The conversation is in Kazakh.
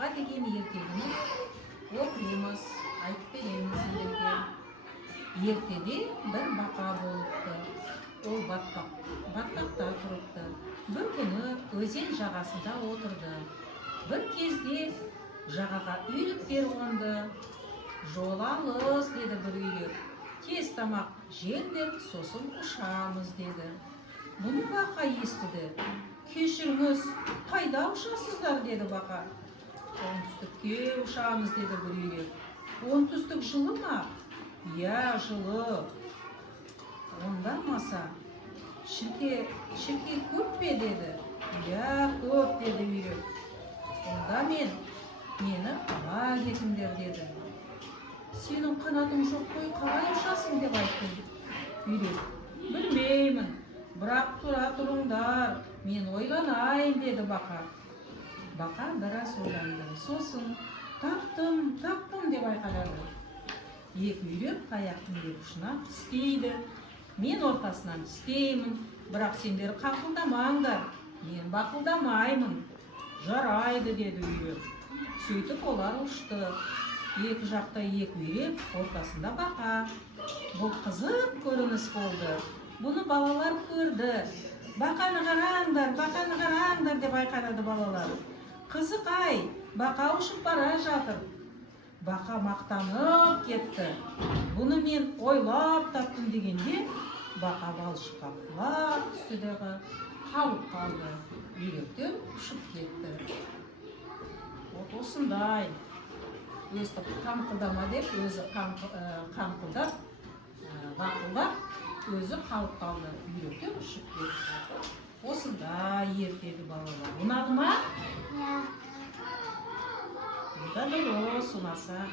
баққа деген ертегіні оқимыз, айтып беремін сендерге. Ертеде бір бақа болыпты. Ол батпақта тұрыпты. Бір күні өзен жағасында отырды. Бір кезде жағаға үйректер қонды. Жол алыс, деді бір үйрек. Тез тамақ жеңдер, сосын ұшамыз, деді. Бұны бақа естіді. Кешіріңіз, қайда ұшасыздар, деді бақа. Оңтүстікке ұшамыз, деді бір үйрек. Оңтүстік жылы ма? Я, жылы. Онда маса, шірке көп пе, деді. Я, көп, деді үйрек. Онда мені ала кетіңдер, деді. Сенің қанатың жоқ қой, қалай ұшасың, деп айтты үйрек. Білмеймін, бірақ тұра тұрыңдар, мен ойланайын, деді бақа. Бақа біраз ойланды. Сосын таптым деп айқайлады. Екі үйрек аяқтың екі ұшына түспейді. Мен ортасынан түспеймін, бірақ сендер қақылдамаңдар. Мен бақылдамаймын. Жарайды, деді үйрек. Сөйтіп олар ұшты. Екі жақта екі үйрек, ортасында бақа. Бұл қызық көрініс болды. Бұны балалар көрді. Бақаны қараңдар деп айқайлады балалар. Қызық-ай, бақа ұшып бара жатыр. Бақа мақтанып кетті. Бұны мен ойлап таптым дегенде, бақа балшыққа құлап түсті дағы қалып қалды. Үйректер ұшып кетті. Осындай. Өстіп қаңқылдама деп, өзі қаңқылдап, бақылдап, өзі қалып қалды. Үйректер ұшып кетті. Осындай ертегі балалар. Ұнады ма? Иә. Да, дұрыс, ұнаса.